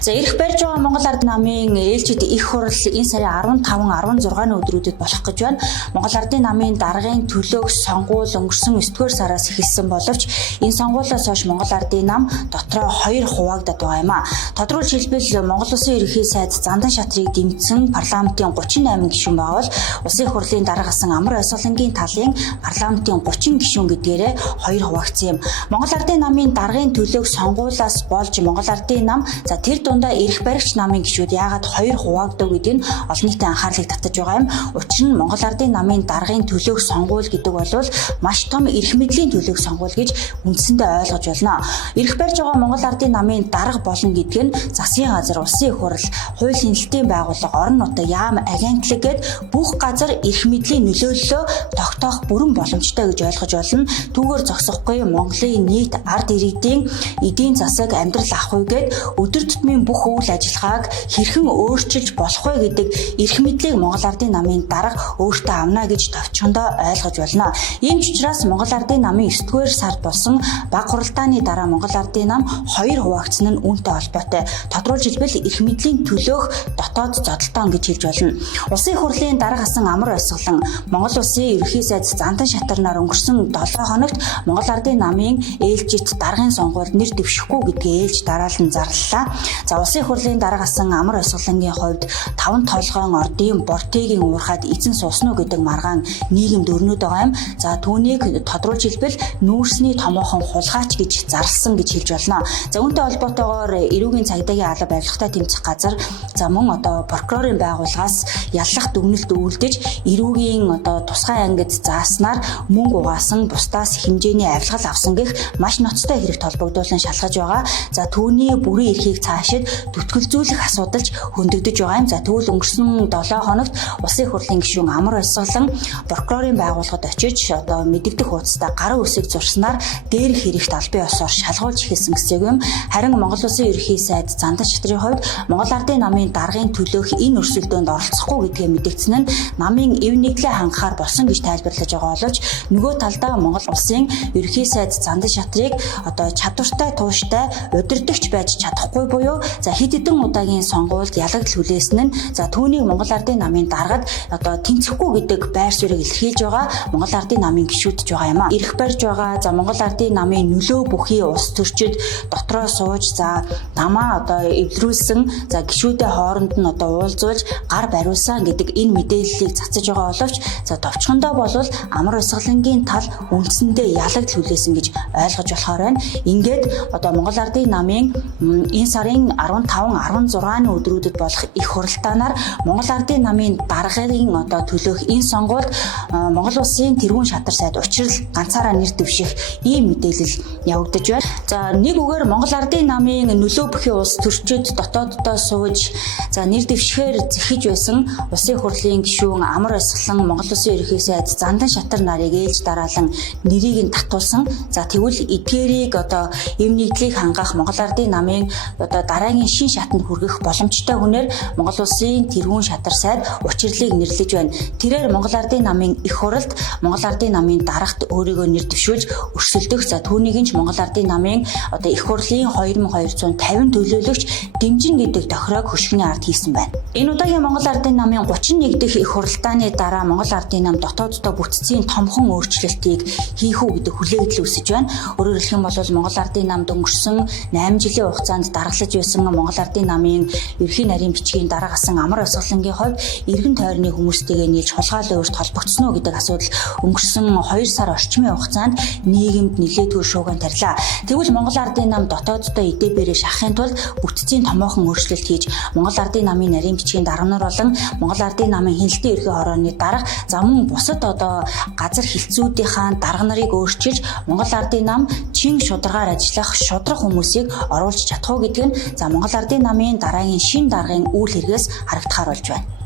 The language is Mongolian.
За ирэх барьж байгаа Монгол Ард намын ээлжид их хурал энэ сарын 15, 16-ны өдрүүдэд болох гэж байна. Монгол Ардын намын даргын төлөөх сонгуул өнгөрсөн 9-р сараас эхэлсэн боловч энэ сонгуулиас хойш Монгол Ардын нам дотроо 2 хуваагдаад байгаа юм а. Тодорхойлж хэлбэл Монгол Улсын ерөнхий сайд Зандан шатрыг дэмжсэн парламентын 38 гишүүн байвал Улсын их хурлын дарга асан Амар Баясгалангийн талын парламентын 30 гишүүн гэдгээрээ 2 хуваагдсан юм. Монгол Ардын намын даргын төлөөх сонгуулиас болж Монгол Ардын нам за тэр дундаа эрх баригч намын гишүүд яагаад 2 хуваагдав гэдэг нь олон нийтийн анхаарлыг татаж байгаа юм. Учир нь Монгол Ардын намын даргын төлөөх сонгуул гэдэг бол маш том эрх мэдлийн төлөөх сонгуул гэж үндсэндээ ойлгож байна. Эрх барьж байгаа Монгол Ардын намын дарга болно гэдэг нь засгийн газар, улсын их хурал, хууль хяналтын байгууллага, орон нутаг, яам, агентлаг гэд бүх газар эрх мэдлийн нөлөөллөө тогтоох бүрэн боломжтой гэж ойлгож болно. Түүгээр зогсохгүй Монголын нийт ард иргэдийн эдийн засаг, амьдрал ах үе гэд өдөр тутмын бүх үйл ажиллагааг хэрхэн өөрчилж болох вэ гэдэг эрх мэдлийг Монгол Ардын намын дарга өөртөө авна гэж товчхондоо ойлгож байна. Ийм ч учраас Монгол Ардын намын 9-р сард болсон баг хуралдааны дараа Монгол Ардын нам 2 хуваагдсан нь үүнтэй холбоотой. Тодруулж хэлбэл эрх мэдлийн төлөөх дотоод зодолтон гэж хэлж болно. Улсын их хурлын дарга асан Амар Баясгалан Монгол Улсын ерөнхий сайд Зандан шатарнаар өнгөрсөн 7 хоногт Монгол Ардын намын ээлжит даргын сонгуульд нэр дэвшихгүй гэдгээ ээлж дараалан зарлалаа. За улсын их хурлын дарга асан Амар Баясгалангийн хувьд 5 толгойн ордын бортыгийн уурхад эзэн суусан уу гэдэг маргаан нийгэмд өрнөд байгаа юм. За түүнийг тодруулж хэлбэл нүүрсний томоохон хулгайч гэж зарлсан гэж хэлж байна. За үүнтэй холбоотойгоор эрүүгийн цагдаагийн алба барилгатай тэмцэх газар за мөн одоо прокурорын байгууллагаас яллах дүгнэлт үйлдэж эрүүгийн одоо тусгай ангид зааснаар мөнгө угаасан бусдаас хэмжээний авилгал авсан гэх маш ноцтой хэрэгт холбогдуулан шалгаж байгаа. За түүний бүрийн эрхийг цаашид түтгэлзүүлэх асуудалж хөндөгдөж байгаа юм. За тэгвэл өнгөрсөн 7 хоногт улсын их хурлын гишүүн Амар Баясгалан прокурорын байгууллагад очиж одоо мэдэгдэх хуудастай гарын үсэг зурснаар дээрх хэрэгт албан ёсоор шалгуулж эхэлсэн гэсэн юм. Харин Монгол Улсын ерөнхий сайд Зандан шатрын хувьд Монгол Ардын намын даргын төлөөх энэ өрсөлдөөнд оролцохгүй гэдгээ мэдэгдсэн нь намын эв нийтлээ хангахаар болсон гэж тайлбарлаж байгаа боловч нөгөө талдаа Монгол Улсын ерөнхий сайд Зандан шатрыг одоо чадвартай, тууштай, удирдагч байж чадахгүй буюу за хэд хэдэн удаагийн сонгуульд ялагдл хүлээсэн нь за түүнийг Монгол Ардын намын даргад одоо тэнцэхгүй гэдэг байр суурийг илэрхийлж байгаа Монгол Ардын намын гишүүдж байгаа юм а. Ирэх барьж байгаа за Монгол Ардын намын нөлөө бүхий улс төрчид дотроо сууж за намаа одоо эвлэрүүлсэн за гишүүдээ хооронд нь одоо уулзуулж гар бариулсан гэдэг энэ мэдээллийг цацаж байгаа боловч за товчхондоо болвол Амар Баясгалангийн тал үндсэндээ ялагдл хүлээсэн гэж ойлгож болохоор байна. Ингээд одоо Монгол Ардын намын энэ сарын 15, 16-ны өдрүүдэд болох их хуралдаанаар Монгол Ардын намын даргын одоо төлөөх энэ сонгуульд Монгол Улсын тэргүүн шатар сайд учрал ганцаараа нэр дэвших ийм мэдээлэл явагдаж байна. За нэг үгээр Монгол Ардын намын нөлөө бүхий улс төрчид дотооддоо сууж за нэр дэвшихээр зэхэж байсан улсын их хурлын гишүүн Амар Баясгалан Монгол Улсын ерөнхий сайд Зандан шатар нарыг ээлж дараалан нэрийг нь татуулсан. За тэгвэл эдгээрийг одоо эв нийтлийг хангах Монгол Ардын намын одоо дараагийн шин шатанд хүргэх боломжтой хүнээр Монгол Улсын тэргүүн шатар сайд учрлыг нэрлэж байна. Тэрээр Монгол Ардын намын их хуралд Монгол Ардын намын дарагт өөрийгөө нэр дэвшүүлж өрсөлдөх за түүнийг нь Монгол Ардын намын одоо их хурлын 2250 төлөөлөгч дэмжин гэдэг тохироог хөшгөний ард хийсэн байна. Энэ удаагийн Монгол Ардын намын 31 дахь их хуралдааны дараа Монгол Ардын нам дотооддоо бүтцийн томхон өөрчлөлтийг хийх үү гэдэг хүлээгдэл үүсэж байна. Өөрөөр хэлэх юм бол Монгол Ардын намд өнгөрсөн 8 жилийн хугацаанд даргалж байсан Монгол Ардын намын ерхий нарийн бичгийн дарга асан Амар Баясгалангийн хувьд эргэн тойрны хүмүүстэйгээ нийлж хулгайлан өөрт холбогдсон уу гэдэг асуудал өнгөрсөн 2 сар орчмын хугацаанд нийгэмд нэлээдгүй шуугиан тарьлаа. Тэгвэл Монгол Ардын нам дотооддоо эдээбэрээ шахахын тулд бүтцийн томоохон өөрчлөлт хийж Монгол Ардын намын нарийн бичгийн дарганаар болон Монгол Ардын намын хяналтын ерхий хорооны дарга за мөн бусад одоо газар хэлтсүүдийнхаа дарга нарыг өөрчилж Монгол Ардын нам чин шударгаар ажиллах шудрах хүмүүсийг оруулж чадах уу гэдэг нь за Монгол Ардын намын дараагийн шин даргын үйл хэрэгээс харагдахаар болж байна.